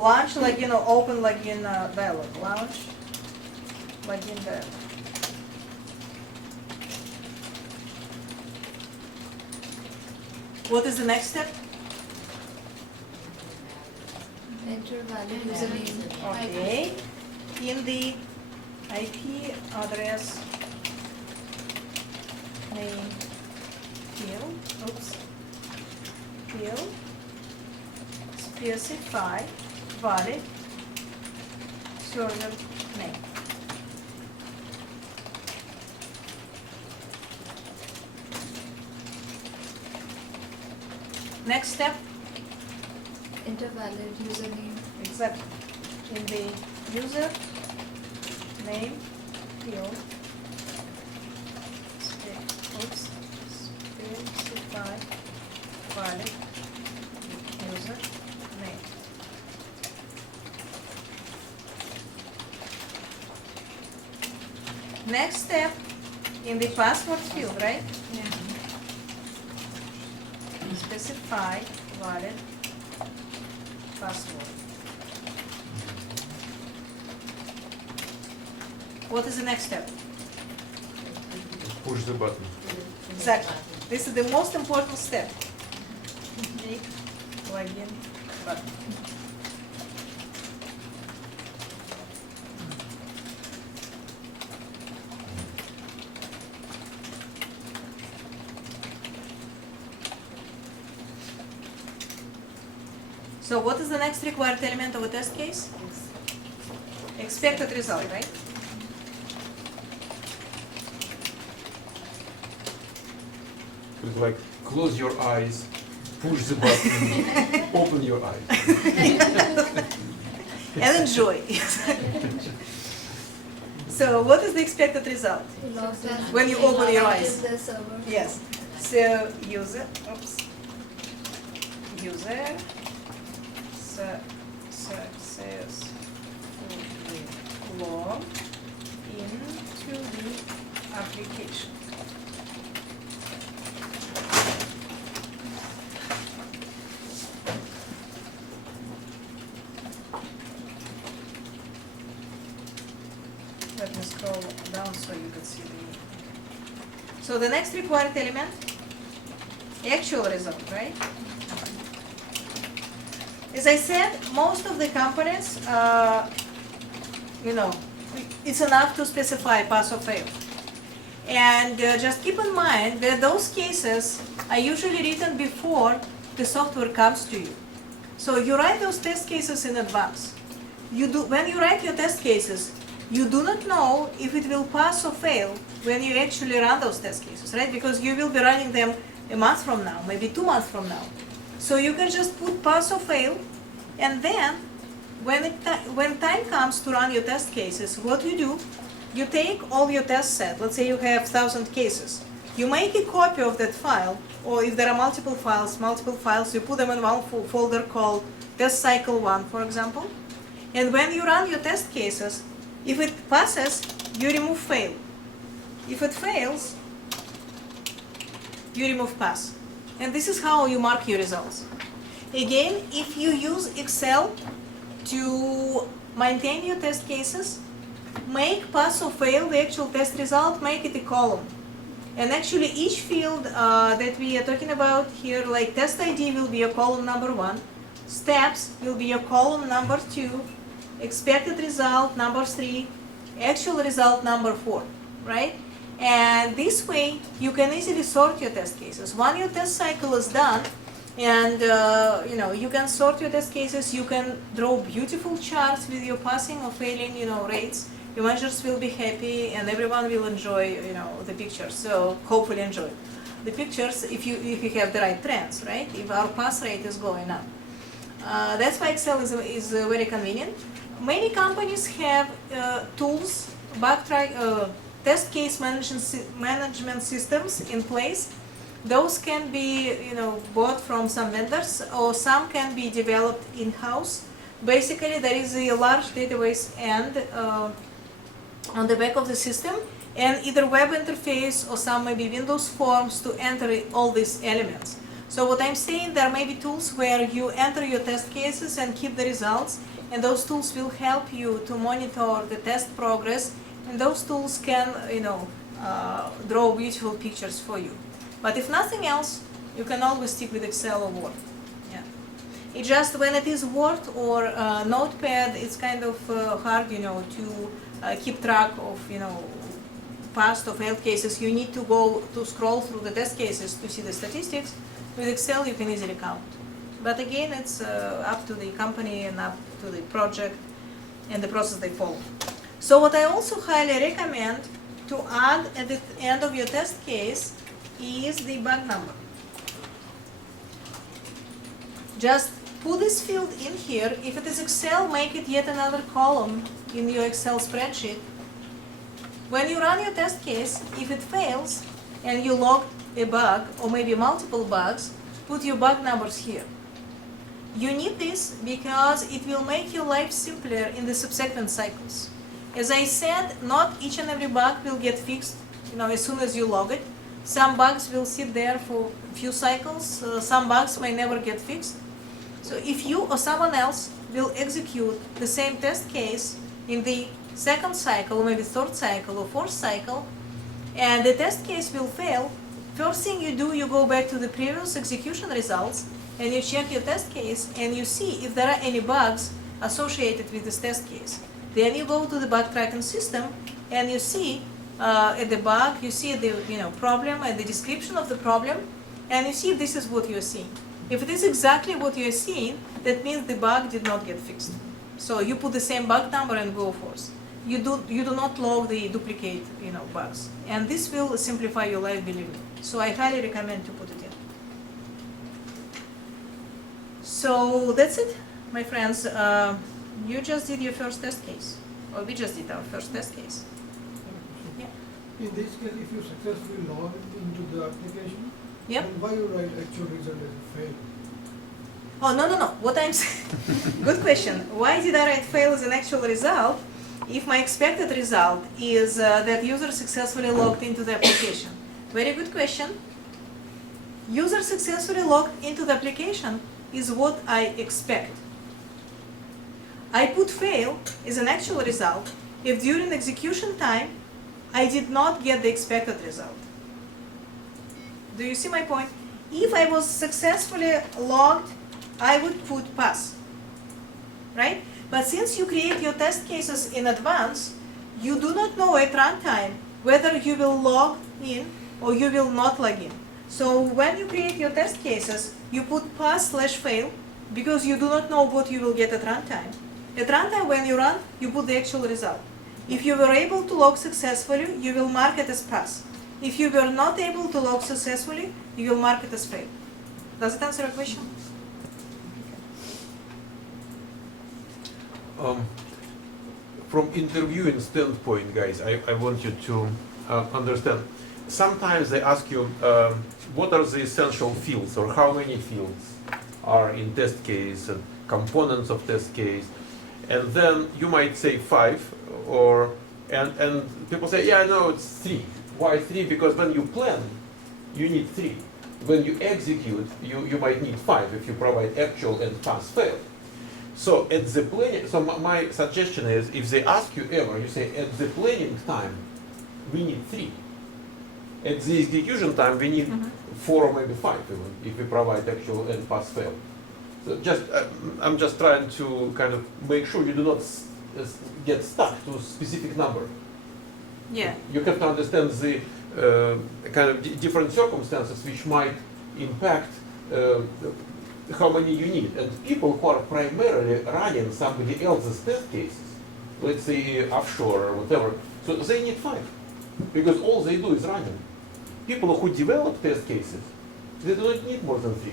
Launch login or open login dialog. Launch login dialog. What is the next step? Enter valid username. Okay. In the IP address name field, specify valid server name. Next step, Enter valid username. exactly. In the user name field, specify valid user name. Next step, in the password field, right? Yeah. Specify valid password. What is the next step? Push the button. Exactly. This is the most important step. Make login button. So what is the next required element of a test case? Expected result, right? It's like close your eyes, push the button, open your eyes. And enjoy. So what is the expected result? Logged in. When you open your eyes. The server. Yes. So user successfully log into the application. Let me scroll down so you can see the. So the next required element, actual result, right? As I said, most of the companies, it's enough to specify pass or fail. And just keep in mind that those cases are usually written before the software comes to you. So you write those test cases in advance. When you write your test cases, you do not know if it will pass or fail when you actually run those test cases, right? Because you will be running them a month from now, maybe 2 months from now. So you can just put pass or fail, and then when time comes to run your test cases, what you do, you take all your test set, let's say you have 1,000 cases, you make a copy of that file, or if there are multiple files, you put them in one folder called test cycle 1, for example, and when you run your test cases, if it passes, you remove fail. If it fails, you remove pass. And this is how you mark your results. Again, if you use Excel to maintain your test cases, make pass or fail the actual test result, make it a column. And actually each field that we are talking about here, like test ID will be a column number 1, steps will be a column number 2, expected result number 3, actual result number 4, right? And this way you can easily sort your test cases. When your test cycle is done, and you can sort your test cases, you can draw beautiful charts with your passing or failing rates. Your managers will be happy and everyone will enjoy the pictures. So hopefully enjoy the pictures if you have the right trends, right? If our pass rate is going up. That's why Excel is very convenient. Many companies have tools, test case management systems in place. Those can be bought from some vendors, or some can be developed in-house. Basically, there is a large database and on the back of the system, and either web interface or some maybe Windows forms to enter all these elements. So what I'm saying, there may be tools where you enter your test cases and keep the results, and those tools will help you to monitor the test progress, and those tools can, draw beautiful pictures for you. But if nothing else, you can always stick with Excel or Word. Yeah. It's just when it is Word or Notepad, it's kind of hard, to keep track of, past or failed cases. You need to go to scroll through the test cases to see the statistics. With Excel, you can easily count. But again, it's up to the company and up to the project and the process they follow. So what I also highly recommend to add at the end of your test case is the bug number. Just put this field in here. If it is Excel, make it yet another column in your Excel spreadsheet. When you run your test case, if it fails and you log a bug or maybe multiple bugs, put your bug numbers here. You need this because it will make your life simpler in the subsequent cycles. As I said, not each and every bug will get fixed, as soon as you log it. Some bugs will sit there for a few cycles. Some bugs may never get fixed. So if you or someone else will execute the same test case in the second cycle, or maybe third cycle or fourth cycle, and the test case will fail, first thing you do, you go back to the previous execution results and you check your test case and you see if there are any bugs associated with this test case. Then you go to the bug tracking system and you see at the bug, you see the problem and the description of the problem, and you see if this is what you're seeing. If it is exactly what you're seeing, that means the bug did not get fixed. So you put the same bug number and go forth. You do not log the duplicate bugs, and this will simplify your life, believe me. So I highly recommend to put it in. So that's it, my friends. You just did your first test case, or we just did our first test case. Yeah. In this case, if you successfully log into the application, Yep. then why you write actual result as a fail? Oh, no. What I'm saying, good question. Why did I write fail as an actual result if my expected result is that user successfully logged into the application? Very good question. User successfully logged into the application is what I expect. I put fail as an actual result if during execution time I did not get the expected result. Do you see my point? If I was successfully logged, I would put pass, right? But since you create your test cases in advance, you do not know at runtime whether you will log in or you will not log in. So when you create your test cases, you put pass/fail because you do not know what you will get at runtime. At runtime, when you run, you put the actual result. If you were able to log successfully, you will mark it as pass. If you were not able to log successfully, you will mark it as fail. Does it answer your question? From interviewing standpoint, guys, I want you to understand. Sometimes they ask you, what are the essential fields or how many fields are in test case and components of test case, and then you might say 5, and people say, yeah, no, it's 3. Why 3? Because when you plan, you need 3. When you execute, you might need 5 if you provide actual and pass/fail. So at the planning, so my suggestion is, if they ask you ever, you say at the planning time, we need 3. At the execution time, we need 4 or maybe 5 even, if we provide actual and pass/fail. So I'm just trying to kind of make sure you do not get stuck to a specific number. Yeah. You have to understand the kind of different circumstances which might impact how many you need. And people who are primarily running somebody else's test cases, let's say offshore or whatever, so they need 5, because all they do is running. People who develop test cases, they do not need more than 3.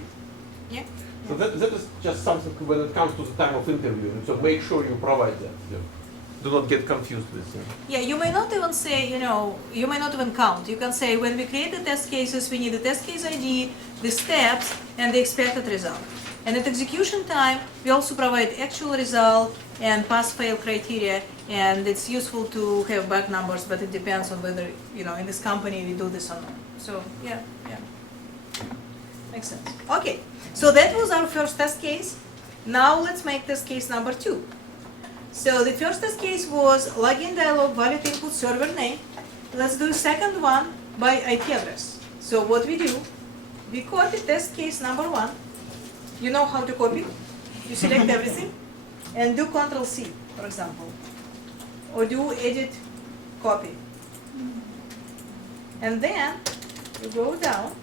Yeah. So that is just something when it comes to the time of interview. So make sure you provide that. Yeah. Do not get confused with it. Yeah, you may not even say, you may not even count. You can say, when we create the test cases, we need the test case ID, the steps, and the expected result. And at execution time, we also provide actual result and pass/fail criteria, and it's useful to have bug numbers, but it depends on whether, in this company we do this or not. So, yeah. Makes sense. Okay, so that was our first test case. Now let's make test case number 2. So the first test case was login dialog, valid input, server name. Let's do the second one by IP address. So what we do, we copy test case number 1. You know how to copy? You select everything and do Control C, for example, or do edit copy. And then you go down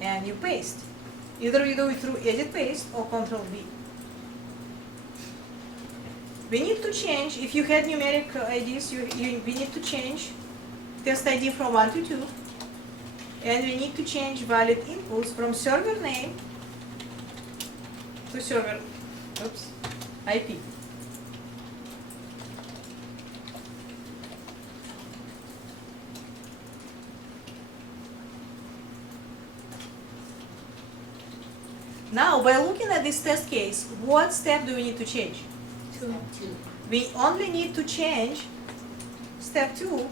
and you paste. Either you do it through edit paste or Control V. We need to change, if you had numeric IDs, we need to change test ID from 1 to 2. And we need to change valid inputs from server name to server, IP. Now, by looking at this test case, what step do we need to change? 2. We only need to change step 2,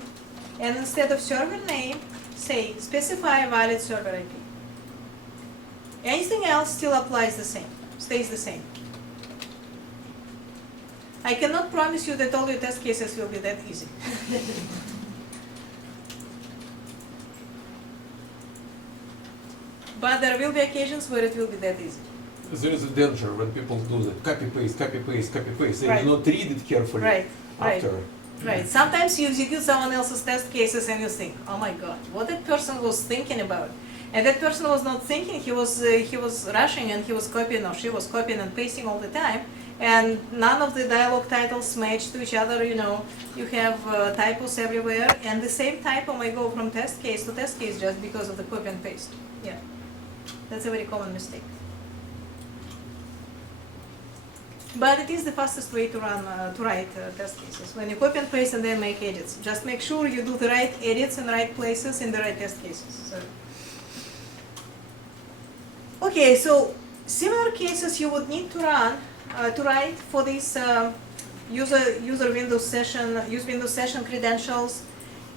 and instead of server name, say specify valid server IP. Anything else still applies the same, stays the same. I cannot promise you that all your test cases will be that easy. But there will be occasions where it will be that easy. There is a danger when people do that. Copy paste, copy paste, copy paste. They Right. do not read it carefully Right, right. after. Right. Sometimes you execute someone else's test cases and you think, oh my God, what that person was thinking about. And that person was not thinking, he was rushing and he was copying, or she was copying and pasting all the time. And none of the dialog titles match to each other, you know. You have typos everywhere, and the same typo may go from test case to test case just because of the copy and paste. Yeah. That's a very common mistake. But it is the fastest way to write test cases. When you copy and paste and then make edits, just make sure you do the right edits in the right places in the right test cases. So. Okay, so similar cases you would need to write for this user Windows session, use Windows session credentials,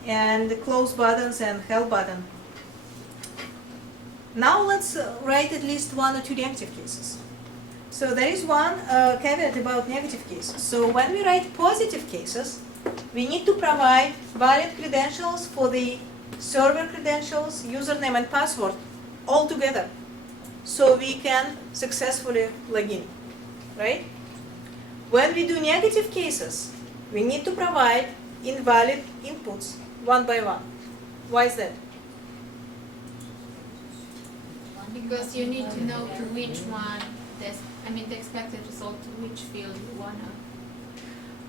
and close buttons and help button. Now let's write at least 1 or 2 negative cases. So there is one caveat about negative cases. So when we write positive cases, we need to provide valid credentials for the server credentials, username and password all together, so we can successfully log in, right? When we do negative cases, we need to provide invalid inputs one by one. Why is that? Because you need to know to which one, the expected result to which field you wanna.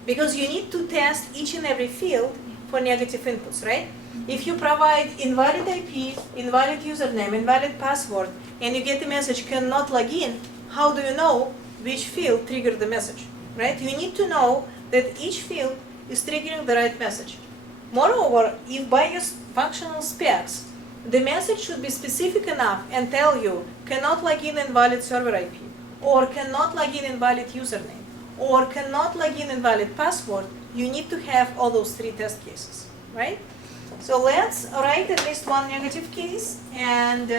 Because you need to test each and every field for negative inputs, right? If you provide invalid IP, invalid username, invalid password, and you get the message cannot log in, how do you know which field triggered the message, right? You need to know that each field is triggering the right message. Moreover, if by your functional specs, the message should be specific enough and tell you cannot log in invalid server IP, or cannot log in invalid username, or cannot log in invalid password, you need to have all those 3 test cases, right? So let's write at least 1 negative case, and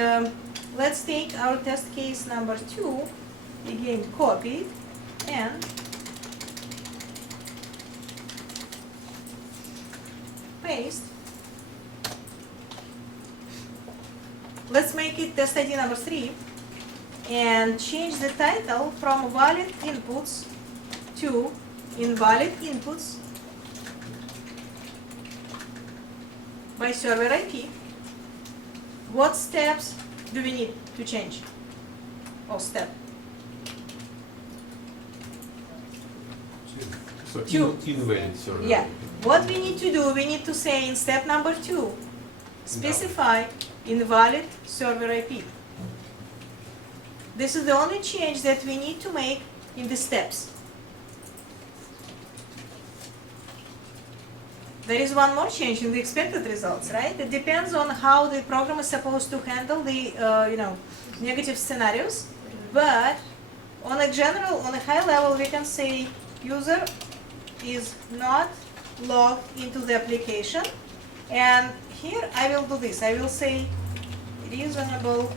let's take our test case number 2, again copy, and paste. Let's make it test ID number 3 and change the title from valid inputs to invalid inputs by server IP. What steps do we need to change? Or step? So 2. invalid server. Yeah. What we need to do, we need to say in step number 2, specify invalid server IP. This is the only change that we need to make in the steps. There is one more change in the expected results, right? It depends on how the program is supposed to handle the negative scenarios. But on a high level, we can say user is not logged into the application. And here I will do this. I will say reasonable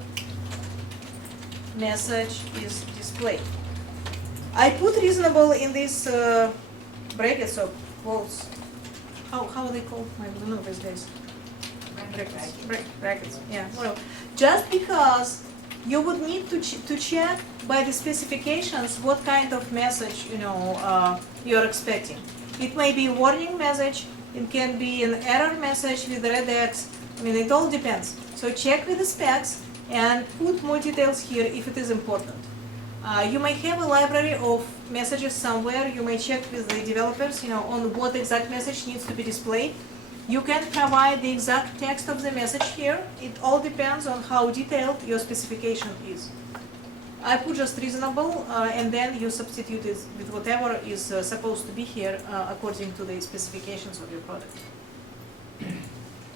message is displayed. I put reasonable in this brackets or quotes. How are they called? I don't know these days. Brackets. Yeah. Well, just because you would need to check by the specifications what kind of message you're expecting. It may be a warning message. It can be an error message with red X. I mean, it all depends. So check with the specs and put more details here if it is important. You may have a library of messages somewhere. You may check with the developers, on what exact message needs to be displayed. You can provide the exact text of the message here. It all depends on how detailed your specification is. I put just reasonable, and then you substitute it with whatever is supposed to be here according to the specifications of your product.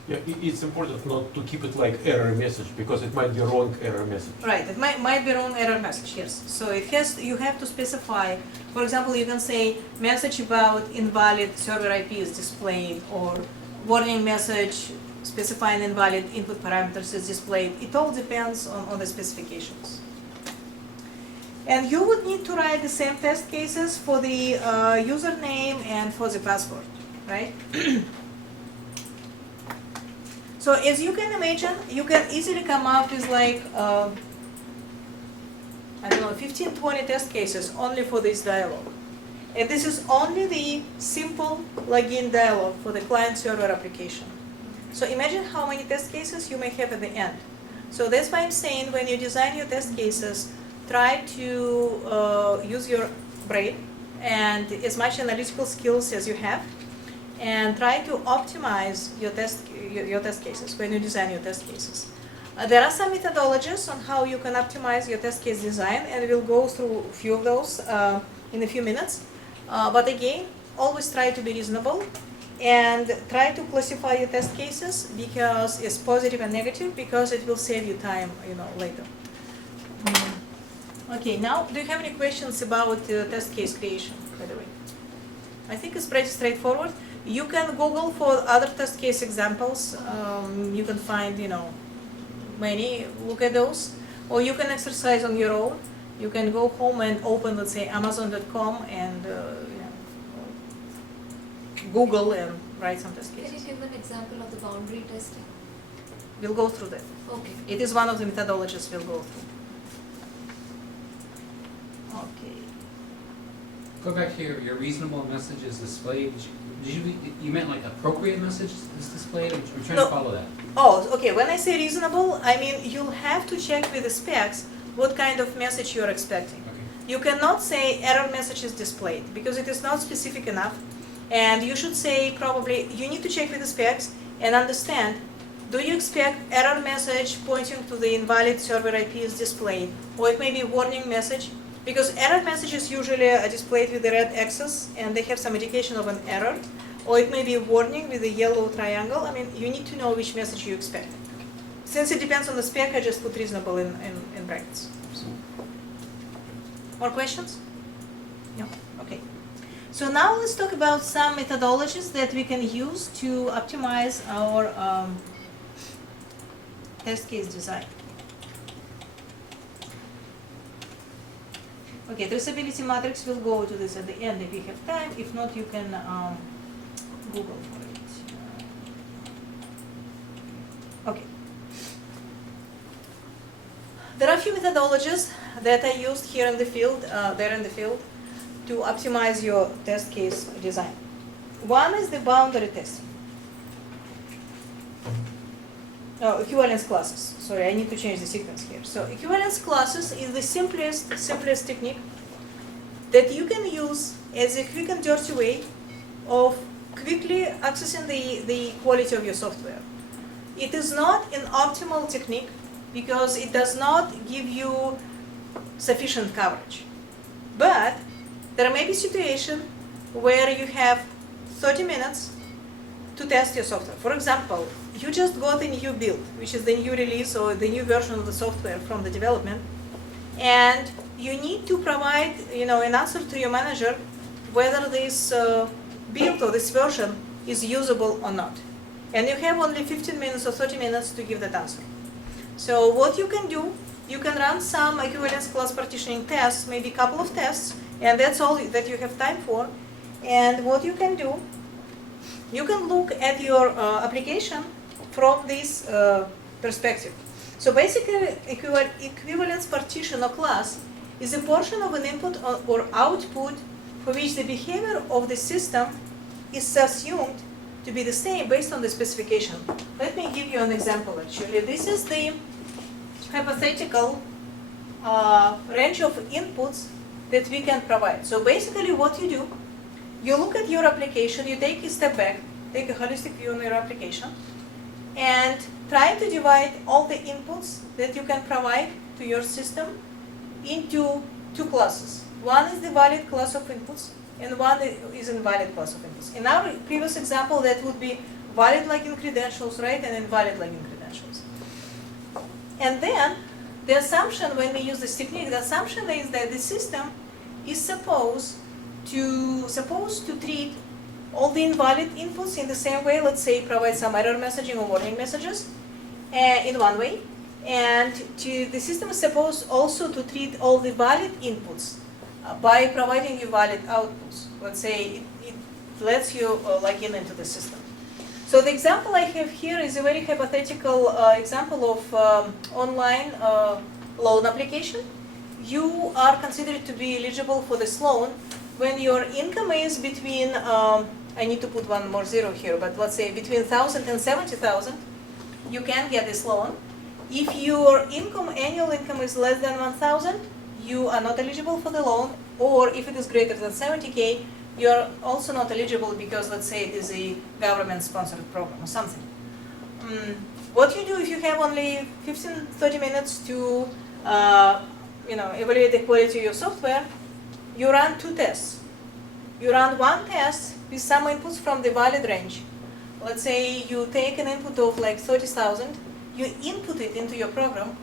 Yeah, it's important not to keep it like error message because it might be wrong error message. Right, it might be wrong error message, yes. So you have to specify, for example, you can say message about invalid server IP is displayed, or warning message specifying invalid input parameters is displayed. It all depends on the specifications. And you would need to write the same test cases for the username and for the password, right? So as you can imagine, you can easily come up with like, I don't know, 15, 20 test cases only for this dialog. And this is only the simple login dialog for the client-server application. So imagine how many test cases you may have at the end. So that's why I'm saying when you design your test cases, try to use your brain and as much analytical skills as you have, and try to optimize your test cases when you design your test cases. There are some methodologies on how you can optimize your test case design, and we'll go through a few of those in a few minutes. But again, always try to be reasonable and try to classify your test cases because it's positive and negative, because it will save you time, later. Okay, now do you have any questions about test case creation, by the way? I think it's pretty straightforward. You can Google for other test case examples. You can find, many, look at those. Or you can exercise on your own. You can go home and open, let's say, Amazon.com and Google and write some test Can cases. you give an example of the boundary testing? We'll go through that. Okay. It is one of the methodologies we'll go through. Okay. Go back to your reasonable message is displayed. You meant like appropriate message is displayed? I'm trying No. to follow that. Oh, okay. When I say reasonable, I mean you'll have to check with the specs what kind of message you're expecting. Okay. You cannot say error message is displayed because it is not specific enough. And you should say probably, you need to check with the specs and understand, do you expect error message pointing to the invalid server IP is displayed? Or it may be warning message, because error messages usually are displayed with the red X's and they have some indication of an error. Or it may be a warning with a yellow triangle. I mean, you need to know which message you expect. Since it depends on the spec, I just put reasonable in brackets. More questions? No? Okay. So now let's talk about some methodologies that we can use to optimize our test case design. Okay, traceability matrix, we'll go to this at the end if you have time. If not, you can Google for it. Okay. There are a few methodologies that I used here in the field, to optimize your test case design. One is the boundary testing. Equivalence classes. Sorry, I need to change the sequence here. So equivalence classes is the simplest technique that you can use as a quick and dirty way of quickly accessing the quality of your software. It is not an optimal technique because it does not give you sufficient coverage. But there may be a situation where you have 30 minutes to test your software. For example, you just got a new build, which is the new release or the new version of the software from the development, and you need to provide, an answer to your manager whether this build or this version is usable or not. And you have only 15 minutes or 30 minutes to give that answer. So what you can do, you can run some equivalence class partitioning tests, maybe a couple of tests, and that's all that you have time for. And what you can do, you can look at your application from this perspective. So basically, equivalence partition or class is a portion of an input or output for which the behavior of the system is assumed to be the same based on the specification. Let me give you an example actually. This is the hypothetical range of inputs that we can provide. So basically what you do, you look at your application, you take a step back, take a holistic view on your application, and try to divide all the inputs that you can provide to your system into two classes. One is the valid class of inputs, and one is invalid class of inputs. In our previous example, that would be valid login credentials, right, and invalid login credentials. And then, the assumption when we use this technique, the assumption is that the system is supposed to treat all the invalid inputs in the same way. Let's say provide some error messaging or warning messages in one way, and the system is supposed also to treat all the valid inputs by providing you valid outputs. Let's say it lets you log in into the system. So the example I have here is a very hypothetical example of online loan application. You are considered to be eligible for this loan when your income is between, I need to put one more zero here, but let's say between 1,000 and 70,000, you can get this loan. If your annual income is less than 1,000, you are not eligible for the loan, or if it is greater than 70K, you are also not eligible because, let's say, it is a government-sponsored program or something. What you do if you have only 15-30 minutes to evaluate the quality of your software, you run two tests. You run one test with some inputs from the valid range. Let's say you take an input of like 30,000, you input it into your program,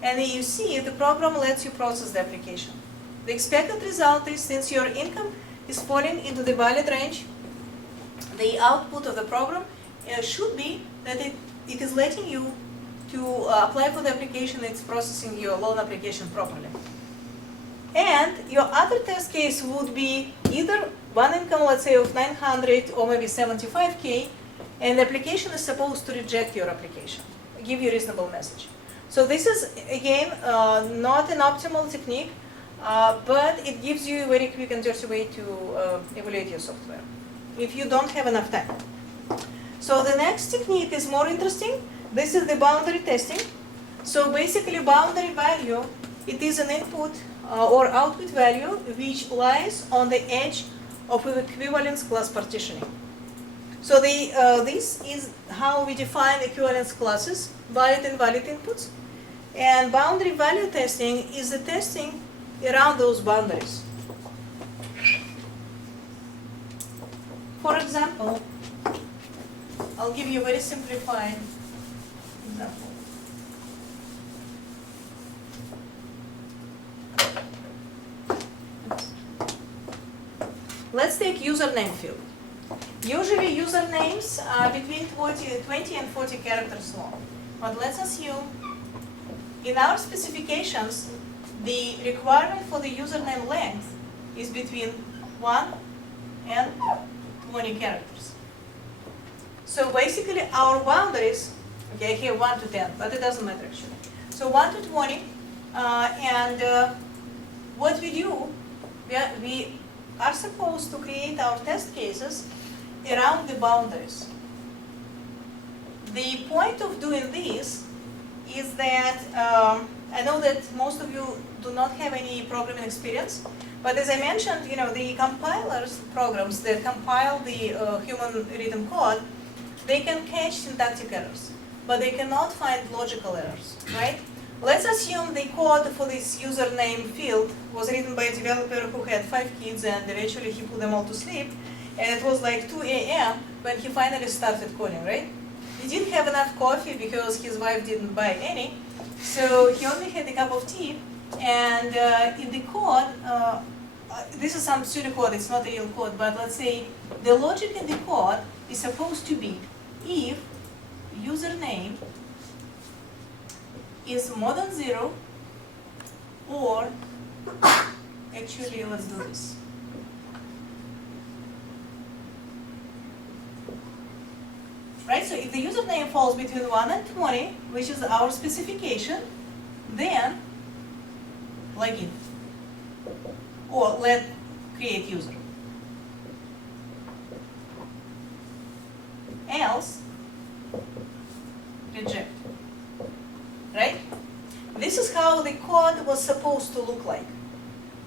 and you see if the program lets you process the application. The expected result is, since your income is falling into the valid range, the output of the program should be that it is letting you to apply for the application, it's processing your loan application properly. And your other test case would be either one income, let's say, of 900 or maybe 75K, and the application is supposed to reject your application, give you a reasonable message. So this is, again, not an optimal technique, but it gives you a very quick and dirty way to evaluate your software if you don't have enough time. So the next technique is more interesting. This is the boundary testing. So basically, boundary value, it is an input or output value which lies on the edge of equivalence class partitioning. So this is how we define equivalence classes, valid and invalid inputs. And boundary value testing is the testing around those boundaries. For example, I'll give you a very simplified example. Let's take username field. Usually usernames are between 20 and 40 characters long. But let's assume in our specifications, the requirement for the username length is between 1 and 20 characters. So basically our boundaries, okay, here 1 to 10, but it doesn't matter actually. So 1 to 20, and what we do, we are supposed to create our test cases around the boundaries. The point of doing this is that, I know that most of you do not have any programming experience, but as I mentioned, the compilers programs that compile the human written code, they can catch syntactic errors, but they cannot find logical errors, right? Let's assume the code for this username field was written by a developer who had 5 kids and eventually he put them all to sleep, and it was like 2 a.m. when he finally started coding, right? He didn't have enough coffee because his wife didn't buy any, so he only had a cup of tea, and in the code, this is some pseudocode, it's not a real code, but let's say the logic in the code is supposed to be if username is more than 0, or actually let's do this. Right, so if the username falls between 1 and 20, which is our specification, then login. Or let create user. Else, reject. Right? This is how the code was supposed to look like.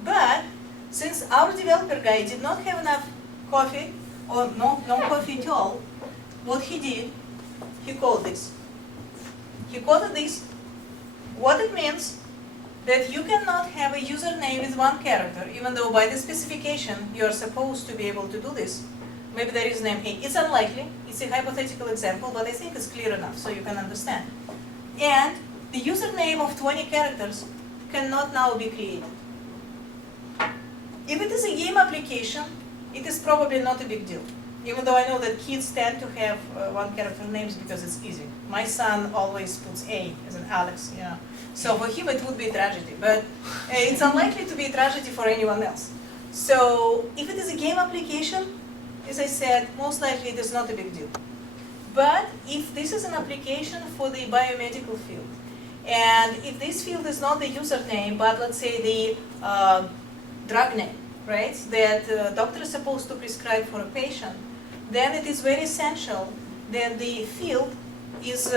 But since our developer guy did not have enough coffee, or no coffee at all, what he did, he coded this. He coded this. What it means, that you cannot have a username with 1 character, even though by the specification you are supposed to be able to do this. Maybe there is name A. It's unlikely. It's a hypothetical example, but I think it's clear enough so you can understand. And the username of 20 characters cannot now be created. If it is a game application, it is probably not a big deal. Even though I know that kids tend to have 1 character names because it's easy. My son always puts A as in Alex, you know. So for him it would be a tragedy, but it's unlikely to be a tragedy for anyone else. So if it is a game application, as I said, most likely it is not a big deal. But if this is an application for the biomedical field, and if this field is not the username, but let's say the drug name, right, that doctor is supposed to prescribe for a patient, then it is very essential that the field is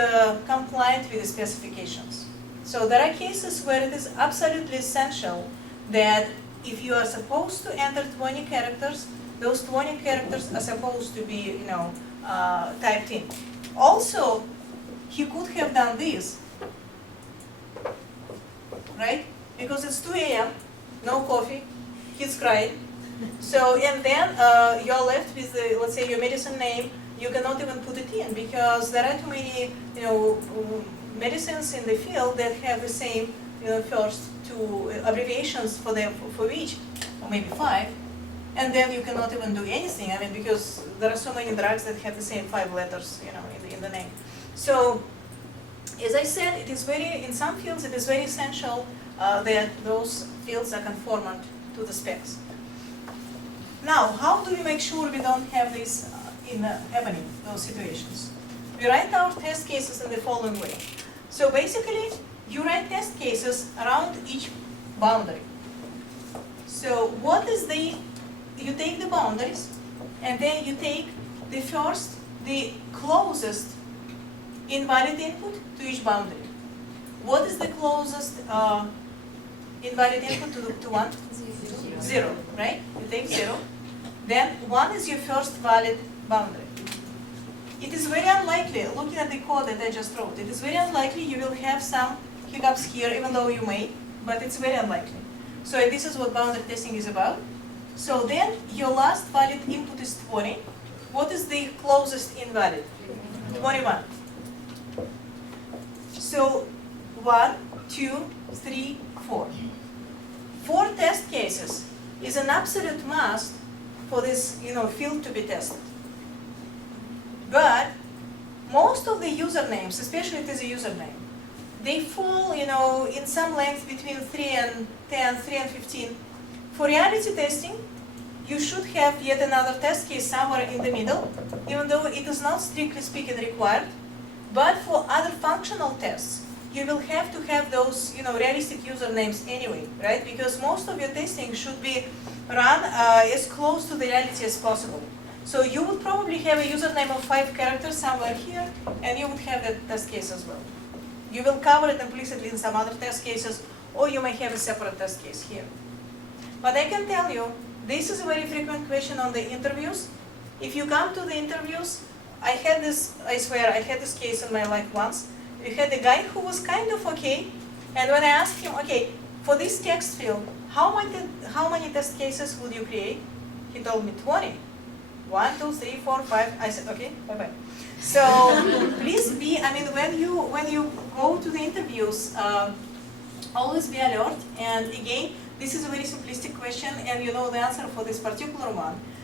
compliant with the specifications. So there are cases where it is absolutely essential that if you are supposed to enter 20 characters, those 20 characters are supposed to be, typed in. Also, he could have done this, right? Because it's 2 a.m., no coffee, kids crying. So, and then you're left with, let's say, your medicine name. You cannot even put it in because there are too many, medicines in the field that have the same, first 2 abbreviations for them for each, or maybe 5, and then you cannot even do anything. I mean, because there are so many drugs that have the same 5 letters, in the name. So, as I said, it is in some fields, it is very essential that those fields are conformant to the specs. Now, how do we make sure we don't have this happening, those situations? We write our test cases in the following way. So basically, you write test cases around each boundary. So what is you take the boundaries, and then you take the closest invalid input to each boundary. What is the closest invalid input to 1? 0, right? You take 0. Then 1 is your first valid boundary. It is very unlikely, looking at the code that I just wrote, it is very unlikely you will have some hiccups here, even though you may, but it's very unlikely. So this is what boundary testing is about. So then your last valid input is 20. What is the closest invalid? 21. So 1, 2, 3, 4. 4 test cases is an absolute must for this, field to be tested. But most of the usernames, especially if it is a username, they fall, in some length between 3 and 10, 3 and 15. For reality testing, you should have yet another test case somewhere in the middle, even though it is not strictly speaking required. But for other functional tests, you will have to have those, realistic usernames anyway, right? Because most of your testing should be run as close to the reality as possible. So you would probably have a username of 5 characters somewhere here, and you would have that test case as well. You will cover it implicitly in some other test cases, or you may have a separate test case here. But I can tell you, this is a very frequent question on the interviews. If you come to the interviews, I swear, I had this case in my life once. We had a guy who was kind of okay, and when I asked him, okay, for this text field, how many test cases would you create? He told me 20. 1, 2, 3, 4, 5. I said, okay, bye-bye. So please be, when you go to the interviews, always be alert. And again, this is a very simplistic question, and you know the answer for this particular one.